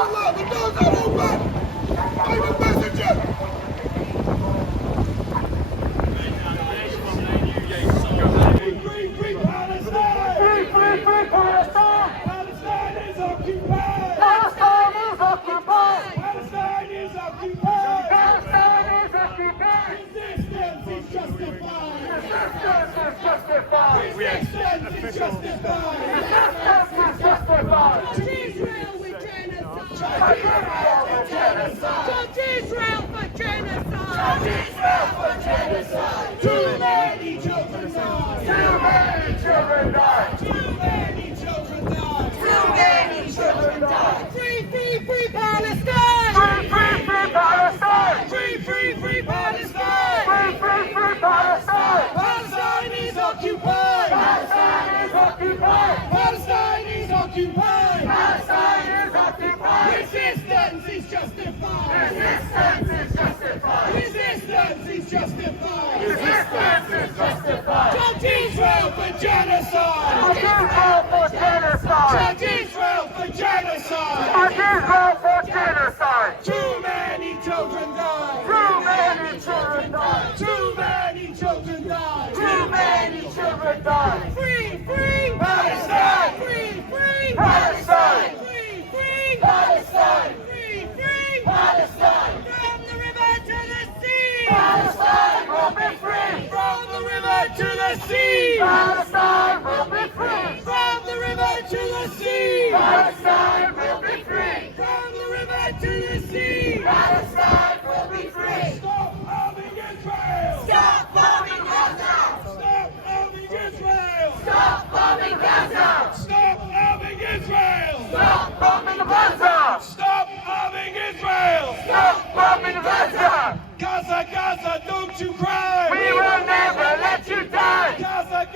Allah, the doors are open! I'm a messenger! Free Palestine! Free Palestine! Palestine is occupied! Palestine is occupied! Palestine is occupied! Palestine is occupied! Resistance is justified! Resistance is justified! Resistance is justified! Resistance is justified! Israel with genocide! Israel for genocide! Israel for genocide! Israel for genocide! Too many children die! Too many children die! Too many children die! Too many children die! Free Palestine! Free Palestine! Free Palestine! Free Palestine! Palestine is occupied! Palestine is occupied! Palestine is occupied! Palestine is occupied! Resistance is justified! Resistance is justified! Resistance is justified! Resistance is justified! Judge Israel for genocide! Judge Israel for genocide! Judge Israel for genocide! Judge Israel for genocide! Too many children die! Too many children die! Too many children die! Too many children die! Free Palestine! Free Palestine! Free Palestine! Free Palestine! From the river to the sea! Palestine will be free! From the river to the sea! Palestine will be free! From the river to the sea! Palestine will be free! From the river to the sea! Palestine will be free! Stop bombing Israel! Stop bombing Gaza! Stop bombing Israel! Stop bombing Gaza! Stop bombing Israel! Stop bombing Gaza! Stop bombing Israel! Stop bombing Gaza! Gaza, don't you cry! We will never let you die! Gaza,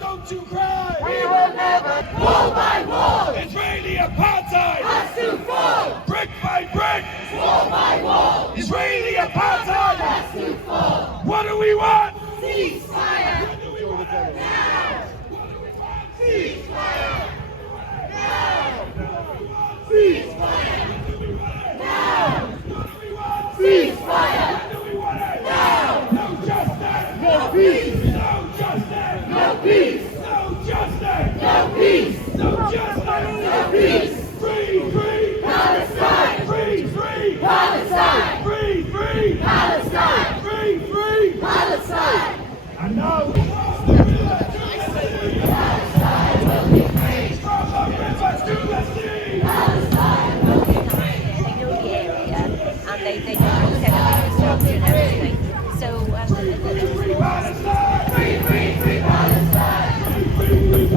don't you cry! We will never, wall by wall, Israeli apartheid! has to fall! Brick by brick! Wall by wall, Israeli apartheid! has to fall! What do we want? Ceasefire! What do we want? Now! Ceasefire! Now! Ceasefire! Now! What do we want? Ceasefire! What do we want? Now! No justice! No peace! No justice! No peace! No justice! No peace! No justice! No peace! Free Palestine! Free Palestine! Free Palestine! Free Palestine! I know. Palestine will be free! From the river to the sea. Palestine will be free! They know the area and they know kind of the structure and everything. So Free Palestine. Free Palestine! Free Palestine.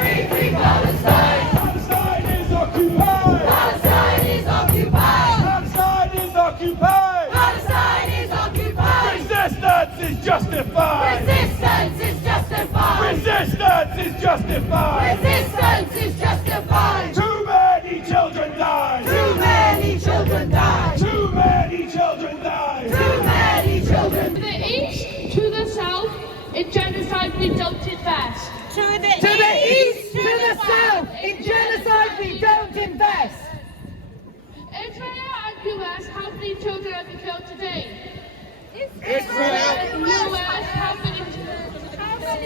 Free Palestine! Palestine is occupied. Palestine is occupied! Palestine is occupied. Palestine is occupied! Resistance is justified. Resistance is justified! Resistance is justified. Resistance is justified! Too many children die. Too many children die! Too many children die. Too many children! To the east, to the south, in genocide we don't invest. To the east, to the south, in genocide we don't invest. Israel and US, how many children have been killed today? Israel. US, how many?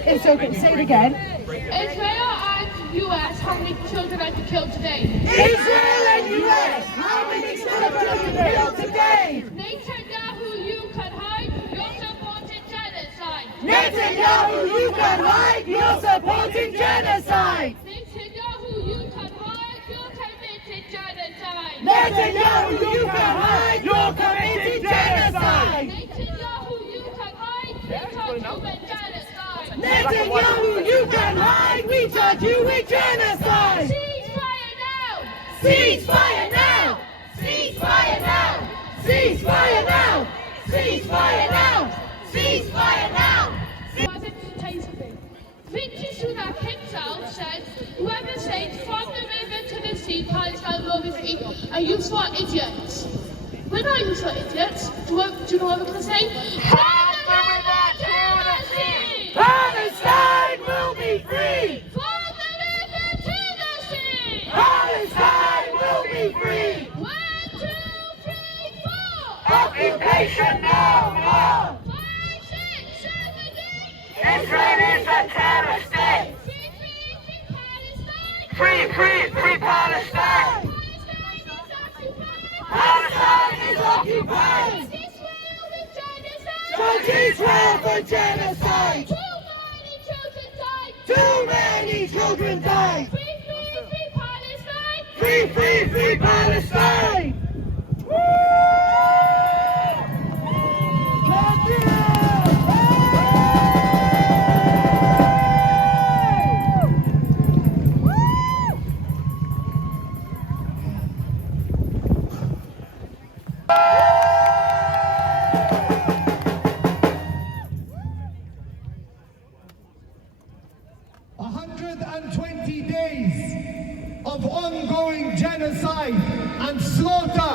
It's okay, say it again. Israel and US, how many children have been killed today? Israel and US, how many children have been killed today? Netanyahu, you can hide, you're supporting genocide. Netanyahu, you can hide, you're supporting genocide! Netanyahu, you can hide, you're committing genocide. Netanyahu, you can hide, you're committing genocide! Netanyahu, you can hide, you can commit genocide. Netanyahu, you can hide, we charge you with genocide! Ceasefire now! Ceasefire now! Ceasefire now! Ceasefire now! Ceasefire now! Ceasefire now! Victor Sunak himself said, whoever says from the river to the sea, Palestine will be free, are useful idiots. We're not useful idiots. Do you know what I'm going to say? From the river to the sea! Palestine will be free! From the river to the sea! Palestine will be Free, free! 1, 2, 3, 4! Occupation now, now! 5, 6, 7, 8! Israel is a terrorist state! Free, free, free Palestine! Free, free, free Palestine! Palestine is occupied! Judge Israel for genocide! Too many children died! Too many children died! Free, free, free Palestine! Free, free, free Palestine! Of ongoing genocide and slaughter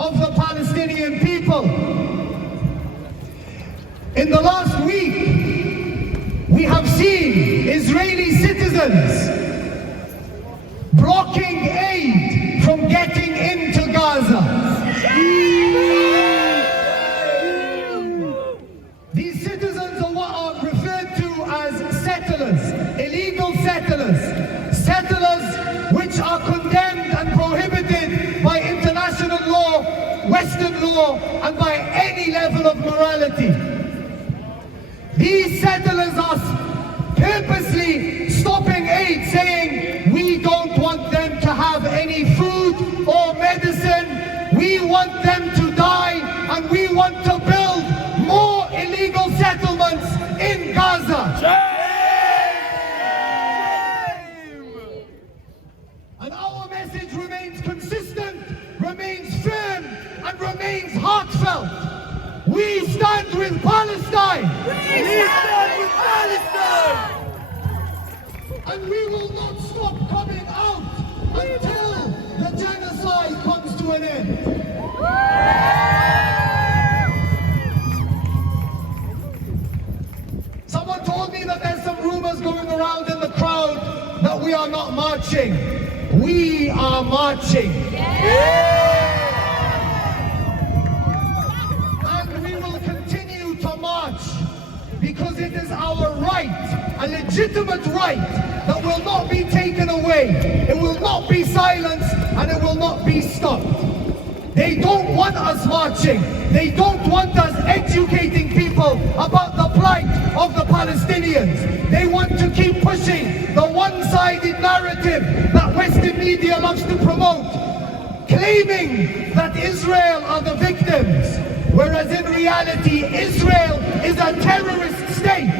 of the Palestinian people. In the last week, we have seen Israeli citizens blocking aid from getting into Gaza. These citizens are what are referred to as settlers, illegal settlers, settlers which are condemned and prohibited by international law, Western law, and by any level of morality. These settlers are purposely stopping aid, saying we don't want them to have any food or medicine, we want them to die, and we want to build more illegal settlements in Gaza. And our message remains consistent, remains firm, and remains heartfelt. We stand with Palestine! We stand with Palestine! And we will not stop coming out until the genocide comes to an end. Someone told me that there's some rumors going around in the crowd that we are not marching. We are marching. And we will continue to march because it is our right, a legitimate right that will not be taken away. It will not be silenced and it will not be stopped. They don't want us marching. They don't want us educating people about the plight of the Palestinians. They want to keep pushing the one-sided narrative that Western media loves to promote, claiming that Israel are the victims, whereas in reality, Israel is a terrorist state.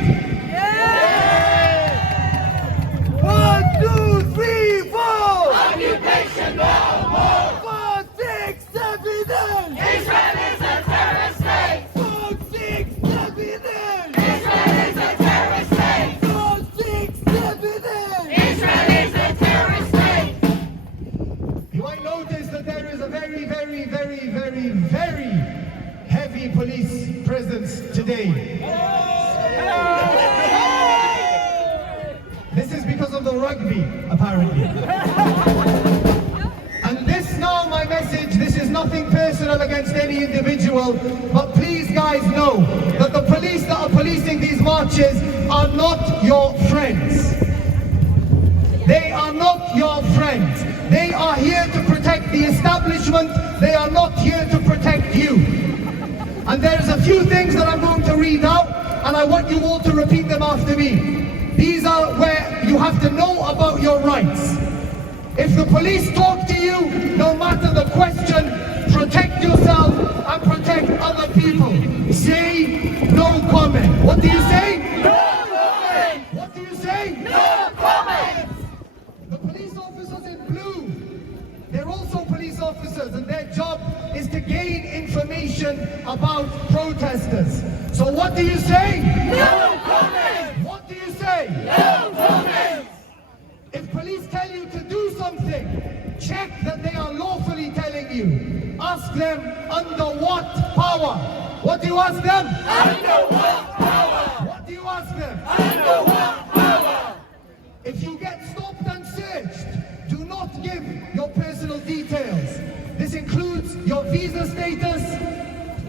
1, 2, 3, 4! Occupation now, more! 4, 6, 7, 8! Israel is a terrorist state! 4, 6, 7, 8! Israel is a terrorist state! 4, 6, 7, 8! Israel is a terrorist state! You might notice that there is a very, very, very, very, very heavy police presence today. This is because of the rugby, apparently. And this now, my message, this is nothing personal against any individual, but please guys know that the police that are policing these marches are not your friends. They are not your friends. They are here to protect the establishment. They are not here to protect you. And there's a few things that I'm going to read out, and I want you all to repeat them after me. These are where you have to know about your rights. If the police talk to you, no matter the question, protect yourself and protect other people. Say no comment. What do you say? No comment! What do you say? No comment! The police officers in blue, they're also police officers, and their job is to gain information about protesters. So what do you say? No comment! What do you say? No comment! If police tell you to do something, check that they are lawfully telling you. Ask them under what power? What do you ask them? Under what power? What do you ask them? Under what power? If you get stopped and searched, do not give your personal details. This includes your visa status,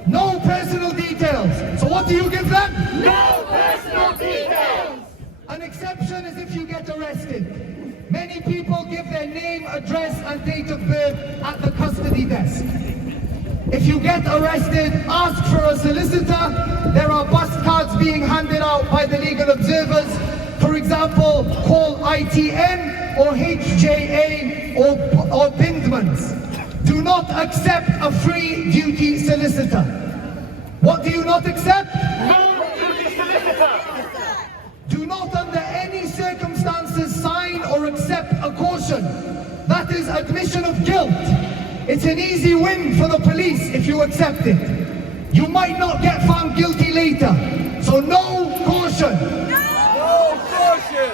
no personal details. So what do you give them? No personal details. An exception is if you get arrested. Many people give their name, address and date of birth at the custody desk. If you get arrested, ask for a solicitor. There are bus cards being handed out by the legal observers. For example, call ITN or HJA or Bindmans. Do not accept a free duty solicitor. What do you not accept? No duty solicitor. Do not under any circumstances sign or accept a caution. That is admission of guilt. It's an easy win for the police if you accept it. You might not get found guilty later. So no caution. No caution.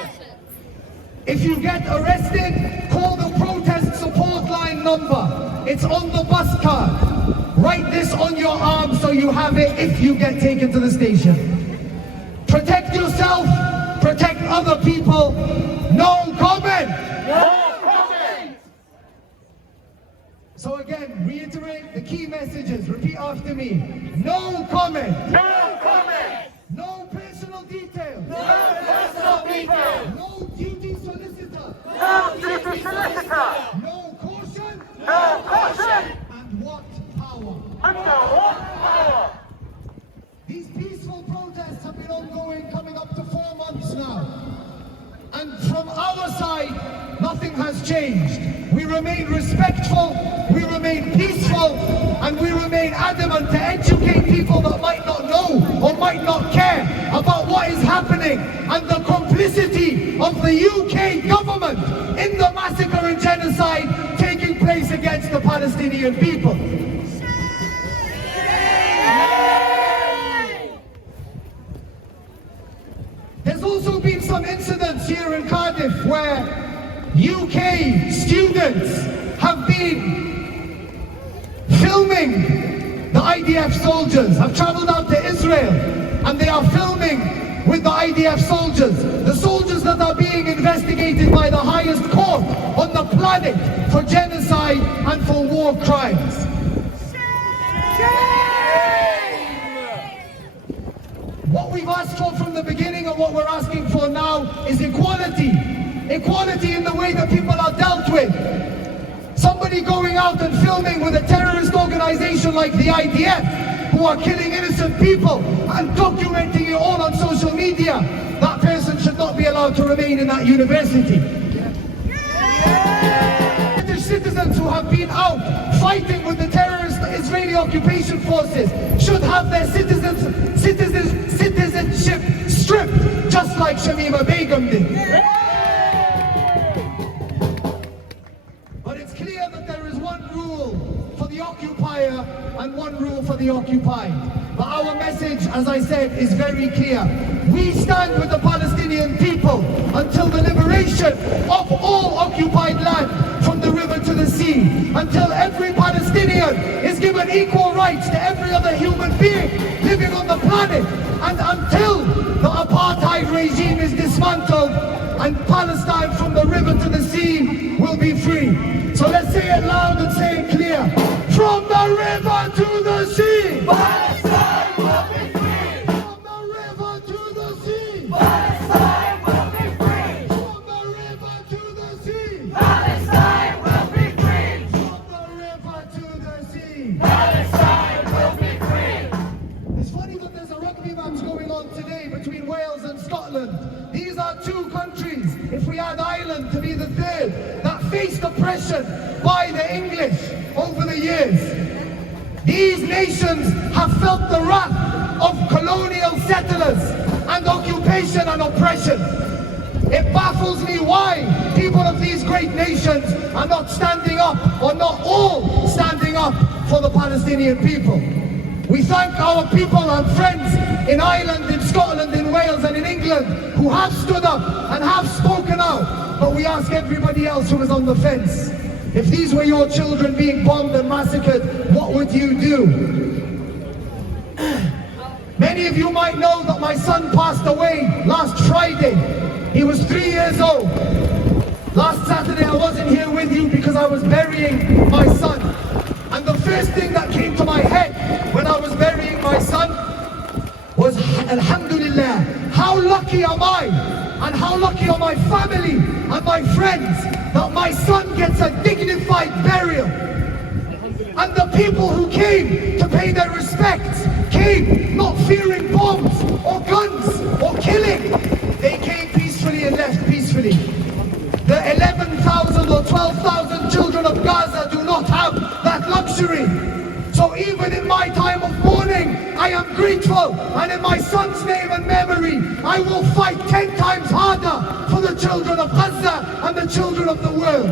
If you get arrested, call the protest support line number. It's on the bus card. Write this on your arm so you have it if you get taken to the station. Protect yourself, protect other people. No comment. No comment. So again, reiterate the key messages. Repeat after me. No comment. No comment. No personal details. No personal details. No duty solicitor. No duty solicitor. No caution. No caution. And what power? Under what power? These peaceful protests have been ongoing, coming up to 4 months now. And from our side, nothing has changed. We remain respectful, we remain peaceful, and we remain adamant to educate people that might not know or might not care about what is happening and the complicity of the UK government in the massacre and genocide taking place against the Palestinian people. There's also been some incidents here in Cardiff where UK students have been filming the IDF soldiers, have travelled out to Israel, and they are filming with the IDF soldiers, the soldiers that are being investigated by the highest court on the planet for genocide and for war crimes. What we've asked for from the beginning and what we're asking for now is equality. Equality in the way that people are dealt with. Somebody going out and filming with a terrorist organization like the IDF, who are killing innocent people and documenting it all on social media, that person should not be allowed to remain in that university. British citizens who have been out fighting with the terrorist Israeli occupation forces should have their citizenship stripped, just like Shamima Begum did. But it's clear that there is one rule for the occupier and one rule for the occupied. But our message, as I said, is very clear. We stand with the Palestinian people until the liberation of all occupied land from the river to the sea, until every Palestinian is given equal rights to every other human being living on the planet, and until the apartheid regime is dismantled and Palestine from the river to the sea will be free. So let's say it loud and say it clear. From the river to the sea, Palestine will be free. from the river to the sea, Palestine will be free. from the river to the sea, Palestine will be free. from the river to the sea. Palestine will be free. It's funny that there's a rugby match going on today between Wales and Scotland. These are two countries, if we add Ireland to be the third, that faced oppression by the English over the years. These nations have felt the wrath of colonial settlers and occupation and oppression. It baffles me why people of these great nations are not standing up, or not all standing up, for the Palestinian people. We thank our people and friends in Ireland, in Scotland, in Wales and in England who have stood up and have spoken out. But we ask everybody else who is on the fence, if these were your children being bombed and massacred, what would you do? Many of you might know that my son passed away last Friday. He was 3 years old. Last Saturday I wasn't here with you because I was burying my son. And the first thing that came to my head when I was burying my son was, Alhamdulillah, how lucky am I and how lucky are my family and my friends that my son gets a dignified burial. And the people who came to pay their respects came not fearing bombs or guns or killing. They came peacefully and left peacefully. The 11,000 or 12,000 children of Gaza do not have that luxury. So even in my time of mourning, I am grateful, and in my son's name and memory, I will fight 10 times harder for the children of Gaza and the children of the world.